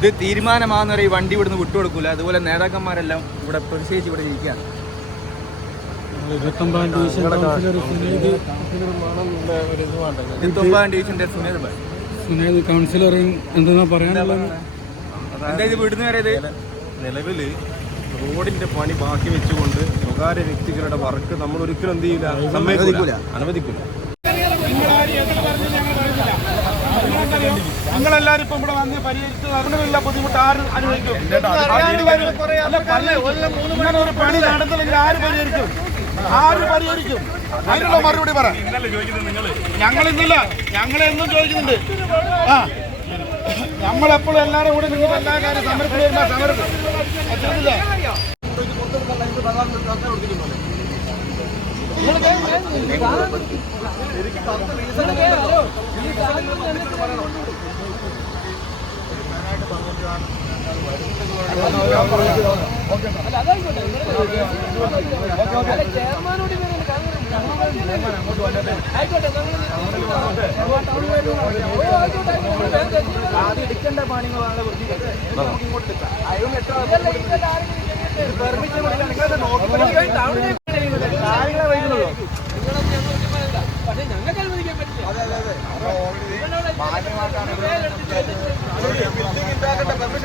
ഇത് തീരുമാനമാണെന്ന് ഈ വണ്ടി ഇവിടുന്ന് വിട്ടുകൊടുക്കൂല. അതുപോലെ നേതാക്കന്മാരെല്ലാം ഇവിടെ പ്രതിഷേധിച്ച് ഇവിടെ ഇരിക്കുകയാണ്. ഇരുപത്തൊമ്പതാം സുനേത് സുനീത് കൗൺസിലർ എന്തെന്നാ പറയാനുള്ളത്? ഇത് വിടുന്ന വരെ ഇത്? നിലവിൽ റോഡിന്റെ പണി ബാക്കി വെച്ചുകൊണ്ട് സ്വകാര്യ വ്യക്തികളുടെ വർക്ക് നമ്മൾ ഒരിക്കലും എന്ത് ചെയ്യില്ല സമ്മതിക്കൂല. അനുവദിക്കില്ല നിങ്ങളെല്ലാരും ഇപ്പൊ ഇവിടെ വന്ന് പരിഹരിച്ച് അതിനുള്ള ബുദ്ധിമുട്ട് ആര് അനുഭവിക്കും? ഇങ്ങനെ ഒരു പണി നടന്നില്ലെങ്കിൽ ആര് പരിഹരിക്കും? ആര് പരിഹരിക്കും? അതിനുള്ള മറുപടി പറ. ഞങ്ങൾ ഇന്നില്ല. ഞങ്ങൾ എന്നും ചോദിക്കുന്നുണ്ട്. ആ. നമ്മളെപ്പോഴും എല്ലാവരും കൂടെ നിങ്ങൾ എല്ലാ കാര്യം സമരത്തിൽ ആദ്യം എടുക്കേണ്ട പണികളാണ് ഇങ്ങോട്ട് അയവും എത്ര പെർമിറ്റ് കൊടുക്കാൻ നോക്കി ഞങ്ങൾക്ക് അനുവദിക്കാൻ പറ്റില്ല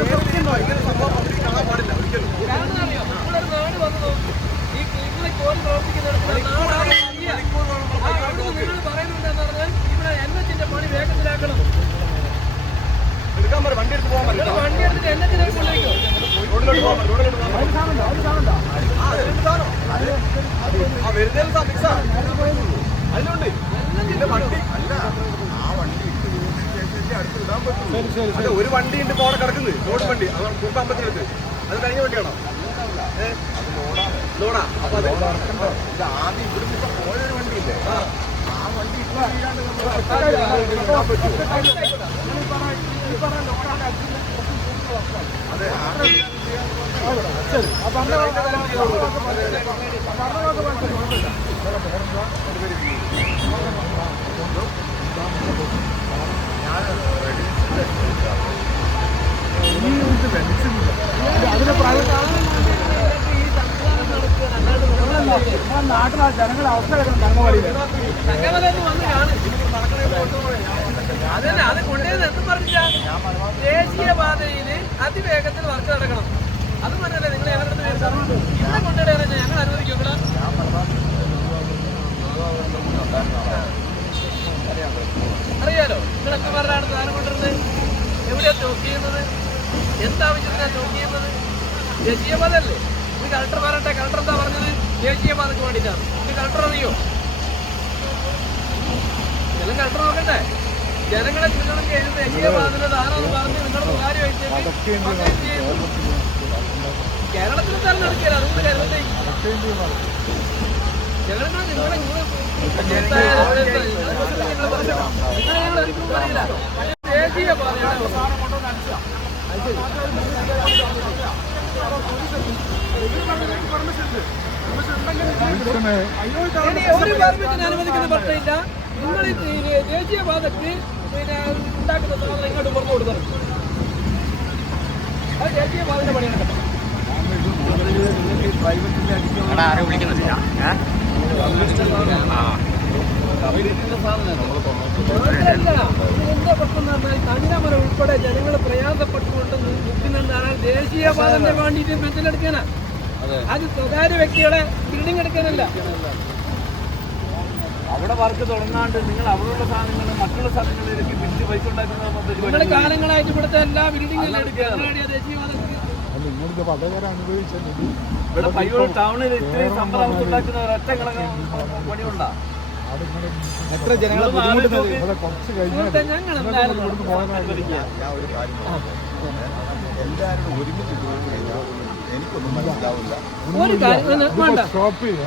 വരുന്ന സമരത്തിൽ പ്രവർത്തിക്കുന്നിടത്ത് അല്ല, ഒരു വണ്ടി ഉണ്ട് ഇപ്പൊ അവിടെ കിടക്കുന്നത് ലോഡ് വണ്ടി അത് കൂട്ടമ്പത്തിനടുത്ത് അത് കഴിഞ്ഞ വണ്ടിയാണോ ഏ? ലോഡാ അപ്പൊ അത് ആദ്യം ഇവിടുന്ന് പോയൊരു വണ്ടിയില്ലേ ആ വണ്ടി ഇപ്പൊ വീഴാണ്ട് നമ്മൾ ഇടാൻ പറ്റുമോ? അതന്നെ അത് കൊണ്ടുവരുന്നത് എന്ന് പറഞ്ഞില്ല. ദേശീയപാതയിൽ അതിവേഗത്തിൽ വർക്ക് നടക്കണം. അത് പറഞ്ഞല്ലേ നിങ്ങൾ ഞങ്ങളുടെ ഇവിടെ കൊണ്ടുവരാൻ ഞങ്ങൾ അനുവദിക്കും ഇവിടെ. അറിയാലോ നിങ്ങളൊക്കെ പറഞ്ഞാണ് സാധനം കൊണ്ടുവരുന്നത്? എവിടെയാ ചോക്ക് ചെയ്യുന്നത്? എന്താവശ്യത്തിനാണ് ചോക്ക് ചെയ്യുന്നത് ദേശീയപാത അല്ലേ ഇത് കളക്ടർ പറയട്ടെ കളക്ടർ എന്താ പറഞ്ഞത് ദേശീയപാതക്ക് വേണ്ടിയിട്ടാണ് ഇത് കളക്ടർ അറിയോ ഇതെല്ലാം കളക്ടർ നോക്കട്ടെ ജനങ്ങളെ നിങ്ങൾക്ക് എഴുതി ദേശീയപാതയുടെ ധാരാളം പറഞ്ഞ് നിങ്ങളുടെ കാര്യമായിട്ട് കേരളത്തിൽ തന്നെ നടക്കില്ല അതുകൊണ്ട് കേരളത്തിൽ ഞങ്ങളെന്താ നിങ്ങളെ ദേശീയപാതയുടെ ഇനി ഒരു പെർമിറ്റിന് അനുവദിക്കുന്ന പറ്റില്ല നിങ്ങൾ ദേശീയപാതക്ക് പിന്നെ ഉണ്ടാക്കുന്ന സാധനം ഇങ്ങോട്ട് പുറത്തു കൊടുത്തത് അത് ദേശീയപാതന്റെ പണിയാണ് കേട്ടോ. എന്താ പ്രശ്നം പറഞ്ഞാൽ ഉൾപ്പെടെ ജനങ്ങൾ പ്രയാസപ്പെട്ടുകൊണ്ട് നിൽക്കുന്നുണ്ടാണ് ദേശീയപാതന്റെ വേണ്ടിയിട്ട് മെച്ചലെടുക്കാനാ അത്. സ്വകാര്യ വ്യക്തികളെ ബിൽഡിംഗ് എടുക്കാനല്ല. അവിടെ വർക്ക് തുടങ്ങാണ്ട് നിങ്ങൾ അവിടെയുള്ള സാധനങ്ങൾ മറ്റുള്ള സ്ഥലങ്ങളിലേക്ക് പിടിച്ച് പൈസ ഉണ്ടാക്കുന്ന കാലങ്ങളായിട്ട് ഇവിടുത്തെ എല്ലാ ബിൽഡിംഗും ഇവിടെ പയ്യൂർ ടൗണിൽ ഇത്രയും സമ്പ്രദായം ഉണ്ടാക്കുന്ന ഒരൊറ്റ പണിയുണ്ടാ എത്ര ജനങ്ങളെ ഞാൻ ഒരു കാര്യം. എല്ലാവരും ഒരുമിച്ച് കഴിഞ്ഞാൽ എനിക്കൊന്നും മനസ്സിലാവില്ല. സ്റ്റോപ്പ് ചെയ്യുക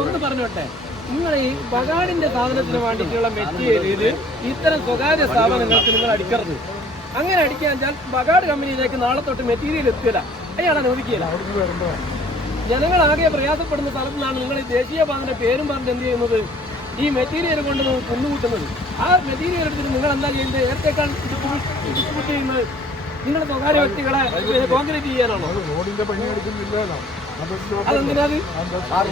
ഒന്ന് പറഞ്ഞോട്ടെ. നിങ്ങൾ ഈ ബഗാഡിന്റെ സാധനത്തിന് വേണ്ടിയിട്ടുള്ള മെറ്റീരിയൽ ഇത്തരം സ്വകാര്യ സ്ഥാപനങ്ങൾക്ക് നിങ്ങൾ അടിക്കരുത്. അങ്ങനെ അടിക്കാൻ വെച്ചാൽ ബഗാഡ് കമ്പനിയിലേക്ക് നാളെ തൊട്ട് മെറ്റീരിയൽ എത്തില്ല. അയാൾ അനുവദിക്കില്ല ജനങ്ങൾ ആകെ പ്രയാസപ്പെടുന്ന സ്ഥലത്തു നിന്നാണ് നിങ്ങൾ ഈ ദേശീയപാതന്റെ പേരും പറഞ്ഞ് എന്ത് ചെയ്യുന്നത്? ഈ മെറ്റീരിയൽ കൊണ്ട് നിങ്ങൾ കുന്നുകൂട്ടുന്നത്. ആ മെറ്റീരിയൽ എടുത്തിട്ട് നിങ്ങൾ എന്താ ചെയ്യുന്നത് ഏത്തേക്കാൾ ഡിസ്ട്രിബ്യൂട്ട് ചെയ്യുന്നത് നിങ്ങൾ സ്വകാര്യ വ്യക്തികളെ കോൺക്രീറ്റ് ചെയ്യാനാണോ? റോഡിന്റെ പണി എടുക്കുന്നില്ലല്ലോ അതെന്തിനാ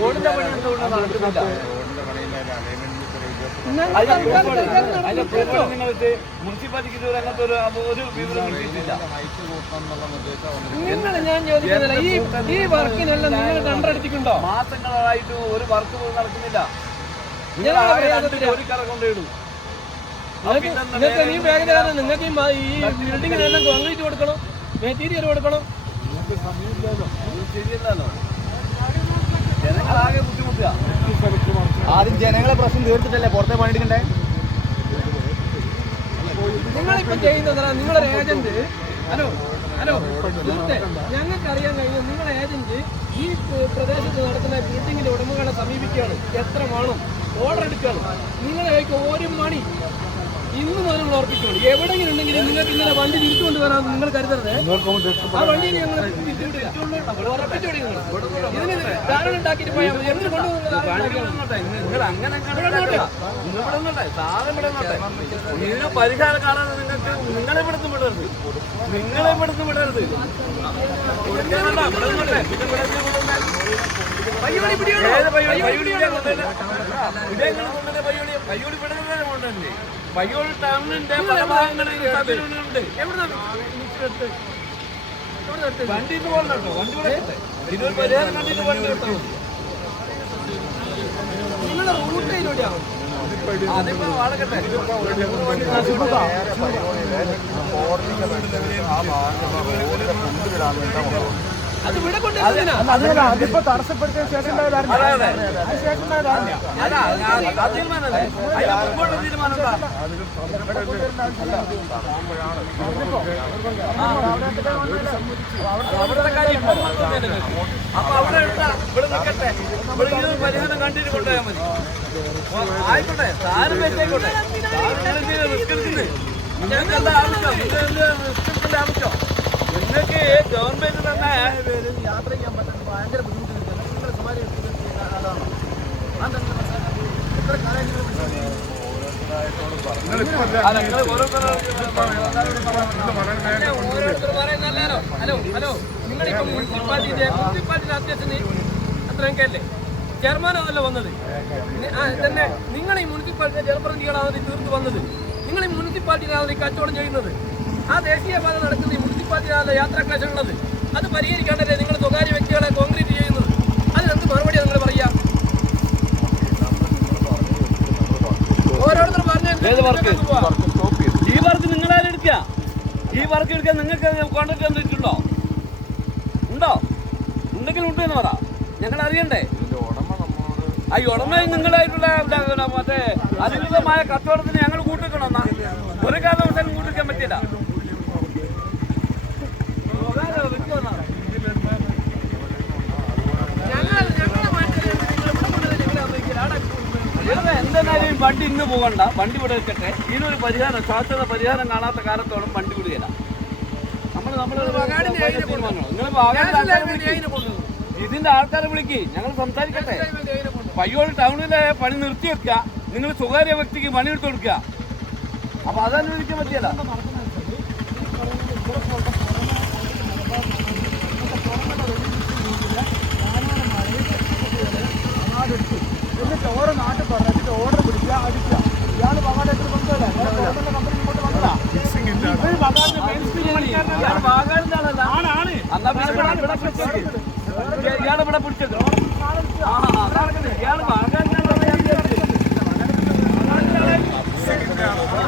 റോഡിന്റെ പണി എന്തുകൊണ്ട് നടക്കുന്നില്ല അതിന്റെ നടത്തിയിട്ടുണ്ടോ? പ്രൂഫ് നിങ്ങൾക്ക് മുനിസിപ്പാലിറ്റിക്ക് ഇതുവരെ അങ്ങനത്തെ ഒരു ഒരു വിവരം കിട്ടിയിട്ടില്ല നിങ്ങൾ ഞാൻ ചോദിക്കുന്നില്ല. ഈ ഈ വർക്കിനെല്ലാം നിങ്ങൾ കണ്ടടിച്ചിട്ടുണ്ടോ മാസങ്ങളായിട്ട് ഒരു വർക്ക് പോലും നടക്കുന്നില്ല. കൊണ്ടിടും നിങ്ങൾക്ക് ഈ വേഗത നിങ്ങൾക്ക് ഈ ബിൽഡിങ്ങിനെല്ലാം കോൺക്രീറ്റ് കൊടുക്കണം. മെറ്റീരിയൽ കൊടുക്കണം. ശരിയല്ലല്ലോ. ആദ്യം ജനങ്ങളെ പ്രശ്നം തീർത്തിട്ടല്ലേ പുറത്തെ പണിയെടുക്കണ്ടേ? നിങ്ങളിപ്പോ ചെയ്യുന്നത് നിങ്ങളൊരു ഏജന്റ്. ഹലോ ഹലോ സുഹൃത്തെ ഞങ്ങൾക്ക് അറിയാൻ കഴിഞ്ഞു നിങ്ങളെ ഏജന്റ് ഈ പ്ര- പ്രദേശത്ത് നടത്തുന്ന ബിൽഡിങ്ങിന്റെ ഉടമകളെ സമീപിക്കുകയാണ്. എത്ര വേണം? ഓർഡർ എടുക്കുകയാണ്. നിങ്ങളെ ഒരു മണി ഇന്ന് മുതൽ ഉറപ്പിച്ചോളൂ എവിടെയെങ്കിലും ഉണ്ടെങ്കിലും നിങ്ങൾക്ക് ഇന്നലെ വണ്ടി തിരിച്ചുകൊണ്ട് വരാൻ നിങ്ങൾ കരുതരുത്. ആ വണ്ടി ഞങ്ങൾ ഇതിന് ധാരണ ഉണ്ടാക്കിയിട്ട് പോയാൽ മതി. എന്ത് കൊണ്ടുവന്ന് ധാരണ നിങ്ങൾ അങ്ങനെ ഇവിടെ നിന്നോട്ടെ സാധനം ഇവിടെ നിന്നോട്ടെ ഇതിന് പരിഹാരം കാണാതെ നിങ്ങൾക്ക് നിങ്ങളെ ഇവിടുന്ന് വിടരുത്. നിങ്ങളെ ഇവിടുന്ന് വിടരുത്. എന്തിനാ? ഏത് പയ്യോളി? പയ്യോളി കൊണ്ടുവന്നേ. പയ്യോളി? പയ്യോളി ഇവിടെ നിന്നല്ലേ പയ്യോളി ടൗണിന്റെ പല ഭാഗങ്ങളിൽ സബിലുണ്ട് എവിടുന്നാ മിക്സർ എടുത്ത്? എവിടുന്നാ എടുത്തത്? വണ്ടി കേട്ടോ വണ്ടി എത്തട്ടെ. ഇതിനൊരു പരിഹാരം കണ്ടിട്ട് വണ്ടി മതി നിങ്ങളുടെ റൂട്ട് ഇതിലൂടെയാവും അതിപ്പോ വളക്കട്ടെ അത് ഇവിടെ കൊണ്ടുവരുന്നതിനാ അതിപ്പോ തടസ്സപ്പെടുത്തിയ ശേഷം അവിടുത്തെ കാര്യം ഇപ്പം? അപ്പൊ അവിടെ ഇവിടെ നിൽക്കട്ടെ ഇവിടെ ഇതൊരു പരിഹാരം കണ്ടിട്ട് കൊണ്ടുപോയാൽ മതി. ആയിക്കോട്ടെ താരം വെച്ചേക്കോട്ടെ. റിസ്ക് എടുക്കുന്നത് നിങ്ങൾക്ക് എന്താ ആവശ്യം? നിങ്ങൾക്ക് റിസ്ക് എടുക്കേണ്ട ആവശ്യം? നിങ്ങൾക്ക് ഗവൺമെന്റ് തന്നെ യാത്ര ചെയ്യാൻ പറ്റുന്ന ഭയങ്കര ബുദ്ധിമുട്ട് നിങ്ങൾ സ്വകാര്യ ആളാണ് എത്ര കാലം ഓരോരുത്തർ പറയുന്നല്ലോ ഹലോ ഹലോ. നിങ്ങളിപ്പോ മുനിസിപ്പാലിറ്റിന്റെ മുനിസിപ്പാലിറ്റി അധ്യക്ഷന് അത്രയും കേല്ലേ ചെയർമാനാണല്ലോ വന്നത്. തന്നെ നിങ്ങൾ ഈ മുനിസിപ്പാലിറ്റി ജനപ്രതിനിധികളാണ് തീർത്ത് വന്നത്. നിങ്ങൾ ഈ മുനിസിപ്പാലിറ്റിയിലാണ് കച്ചവടം ചെയ്യുന്നത്. ആ ദേശീയപാത നടക്കുന്ന ഈ മുനിസിപ്പാലിറ്റിയിലാണ് യാത്രാക്ലേശം ഉള്ളത് അത് പരിഹരിക്കാണ്ടല്ലേ നിങ്ങൾ സ്വകാര്യ വ്യക്തികളെ കോൺക്രീറ്റ് ചെയ്യുന്നത്. അത് അതിനെന്ത് മറുപടിയാണ് നിങ്ങൾ പറയാ ഓരോരുത്തർ? പറഞ്ഞു ഈ വർക്ക് നിങ്ങളാരും എടുക്കുക. ഈ വർക്ക് എടുക്കാൻ നിങ്ങൾക്ക് കോൺട്രാക്ട് തന്നിട്ടുണ്ടോ ഉണ്ടോ? ഉണ്ടെങ്കിൽ ഉണ്ട് എന്ന് പറ. ഞങ്ങൾ അറിയണ്ടേ? ആ ഈ ഉടമ നിങ്ങളായിട്ടുള്ള മറ്റേ അധികൃതമായ കച്ചവടത്തിന് ഞങ്ങൾ കൂട്ടിക്കണം? എന്നാ ഒരു കാരണവശാലും കൂട്ടിക്കാൻ പറ്റില്ല ഞങ്ങൾ ഞങ്ങളെ മാറ്റി നിങ്ങൾ ഇവിടെ കൊണ്ടുവന്ന് ഞങ്ങളെ അറിയിക്കില്ല അവിടെ ഇവിടെ എന്തായാലും വണ്ടി ഇന്ന് പോകണ്ട. വണ്ടി ഇവിടെ വെക്കട്ടെ ഇതിനൊരു പരിഹാരം ശാശ്വത പരിഹാരം കാണാത്ത കാലത്തോളം വണ്ടി വിടുകയില്ല നമ്മൾ നമ്മൾ നിങ്ങൾ. ഇതിന്റെ ആൾക്കാരെ വിളിക്ക്. ഞങ്ങൾ സംസാരിക്കട്ടെ. പയ്യോട് ടൗണിലെ പണി നിർത്തി വെക്കുക. നിങ്ങൾ സ്വകാര്യ വ്യക്തിക്ക് പണി എടുത്തു കൊടുക്കുക. അപ്പൊ അതനുവദിക്കാൻ പറ്റിയല്ല എന്നിട്ട് ഓരോ നാട്ടിൽ പറഞ്ഞിട്ട് ഓർഡർ പിടിക്കുക അടിക്കുക ഇയാൾ ബഗാഡ് ബന്ധമല്ല കമ്പനി ഇങ്ങോട്ട് വന്നതാ ഇവർ ബഗാഡിന്റെ മെയിൻ സ്ട്രീം പണിക്കാരനല്ല ആണാണ് എന്നാ പിന്നെ ഇവിടെ ഇവിടെ പിടിച്ചേക്ക്. ഇയാളെ ഇവിടെ പിടിച്ചത് ആ അതാണ് ഇയാൾ ബഗാഡിനാണെന്ന് ഞാൻ വിചാരിച്ചു. എന്നാ പിന്നെ നടക്കട്ടെ. ഇയാളെ- നിങ്ങളെ ഇയാളെ വിളിച്ചിട്ട് ഇവിടെ ഇരുത്തി.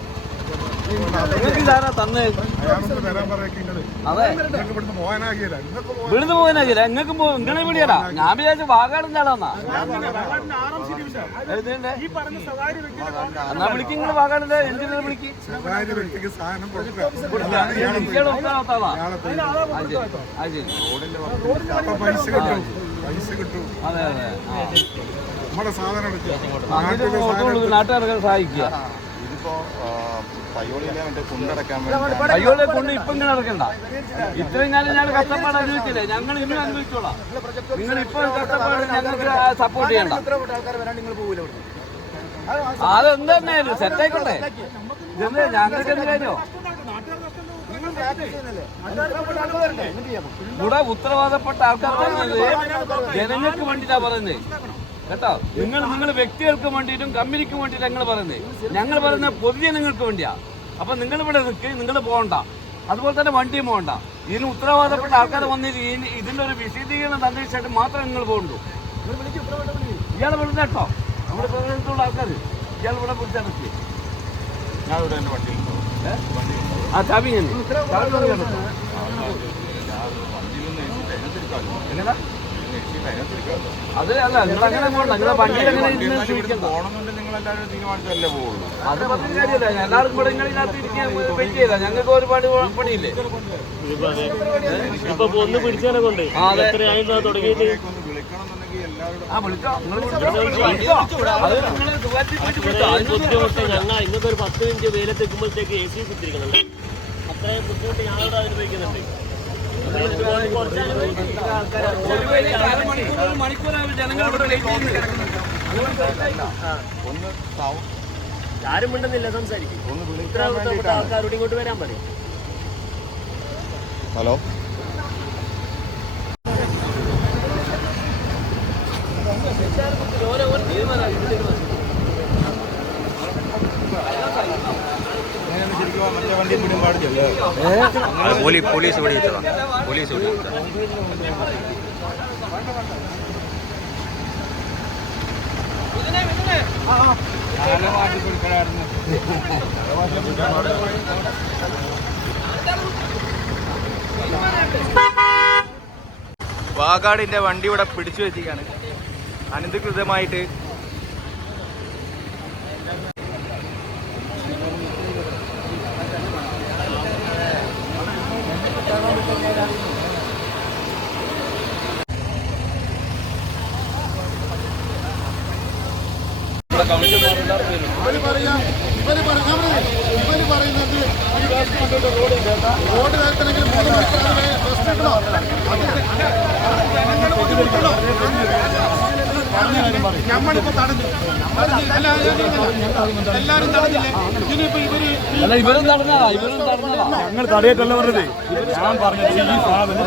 ഇവിടുന്ന് പോകാനാകില്ല. നിങ്ങൾക്കും പോകും നിങ്ങളെ വിളിയടാ ഞാൻ വിചാരിച്ചു വാഗാടിന്റെ ആളാന്നാ വ്യക്തിയുടെ എന്നാ വിളിക്കും നിങ്ങൾ വാഗാടിന്റെ എഞ്ചിനീയർ വിളിക്ക്. പൈസ കിട്ടും. അതെ അതെ. നമ്മുടെ സാധനം നാട്ടുകാർക്ക് സഹായിക്കുക. ഇതിപ്പോ അയ്യോളെ കൊണ്ട് ഇപ്പം ഇങ്ങനെ നടക്കണ്ട. ഇത്രയും കാലം ഞാൻ കഷ്ടപ്പാട് അനുഭവിച്ചില്ലേ ഞങ്ങൾ ഇനിയും അനുഭവിച്ചോളാം. നിങ്ങൾ ഇപ്പോൾ കഷ്ടപ്പാട് ഞങ്ങൾക്ക് സപ്പോർട്ട് ചെയ്യണ്ട. അതെന്തായാലും സെറ്റ് ആയിക്കോട്ടെ. ഇതെന്താ ഞങ്ങൾക്ക് എന്ത് കാര്യോ? ഇവിടെ ഉത്തരവാദപ്പെട്ട ആൾക്കാർ ജനങ്ങൾക്ക് വേണ്ടിയിട്ടാ പറയുന്നത്. കേട്ടോ? നിങ്ങൾ നിങ്ങൾ വ്യക്തികൾക്ക് വേണ്ടിയിട്ടും കമ്പനിക്ക് വേണ്ടിയിട്ടാണ് ഞങ്ങൾ പറയുന്നത് ഞങ്ങൾ പറയുന്ന പൊതുജനങ്ങൾക്ക് വേണ്ടിയാ. അപ്പൊ നിങ്ങൾ ഇവിടെ നിൽക്കി നിങ്ങൾ പോകണ്ട. അതുപോലെ തന്നെ വണ്ടിയും പോകണ്ട. ഇതിന് ഉത്തരവാദപ്പെട്ട ആൾക്കാർ വന്നിട്ട് ഇതിന് ഇതിന്റെ ഒരു വിശദീകരണം തന്നിട്ട് മാത്രം നിങ്ങൾ പോകണ്ടു. ഇയാളെ വിളിച്ച കേട്ടോ. നമ്മുടെ പ്രദേശത്തുള്ള ആൾക്കാർ ഇയാൾ ഇവിടെ വിളിച്ചിറക്കി ഞാൻ ഇവിടെ എന്റെ വണ്ടിയിൽ ആ ചാവി ഞാൻ. എങ്ങനാ അത് അല്ല നിങ്ങൾ അങ്ങനെ പോകണ്ട. നിങ്ങളെ വണ്ടിയിൽ അങ്ങനെ ഇരുന്ന് നിങ്ങൾ അത് പറഞ്ഞ കാര്യമല്ല. എല്ലാവർക്കും ഇവിടെ നിങ്ങളിതിനകത്ത് ഇരിക്കാൻ വെയിറ്റ് ചെയ്താ. ഞങ്ങൾക്ക് ഒരുപാട് പണിയില്ലേ? ഇപ്പൊ ഒന്ന് പിടിച്ചതിനെ കൊണ്ട്. തുടങ്ങിയിട്ട്? നിങ്ങൾ നിങ്ങൾ ബുദ്ധിമുട്ട് ഞങ്ങൾ ഇന്നത്തെ ഒരു പത്ത് മിനിറ്റ് വെയിലത്തെക്കുമ്പോഴത്തേക്ക് എ സി കുത്തിരിക്കുന്നുണ്ട് അത്രയും ബുദ്ധിമുട്ട് ഞങ്ങളോട് അനുഭവിക്കുന്നുണ്ട് ഒന്ന് ആരും മിണ്ടുന്നില്ല സംസാരിക്കും. ഉത്തരവാദിത്തപ്പെട്ട ആൾക്കാരോട് ഇങ്ങോട്ട് വരാൻ പറയും. ഹലോ? പോലീസ് വിളിച്ചതാ പോലീസ് വിളിച്ചതാ വാഗാടിന്റെ വണ്ടി ഇവിടെ പിടിച്ചു വെച്ചിരിക്കാണ് അനധികൃതമായിട്ട് ഇവർ പറയാ ഇവർ പറ- ഞാൻ പറയാം, ഇവർ പറയുന്നത് ഈ ബസ് കൊണ്ടുപോയിട്ട് റോഡ് കേട്ടാ റോഡ് നിരത്തണമെങ്കിൽ മൂന്ന് മണിക്കൂർ ബസ് കിട്ടണോ നമ്മളിപ്പോ തടഞ്ഞു എല്ലാരും തടഞ്ഞില്ലേ ഇനിയിപ്പോ ഇവർ അല്ല ഇവരും നടന്നതാ ഇവരും നടന്നതാ ഞങ്ങൾ തടയത്തല്ല പറഞ്ഞത്. ഞാൻ പറഞ്ഞത് ഈ സാധനം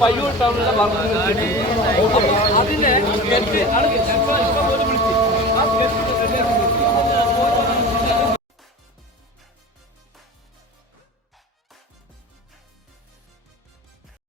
പയ്യൂർ ടൗണിലെ അതിന്റെ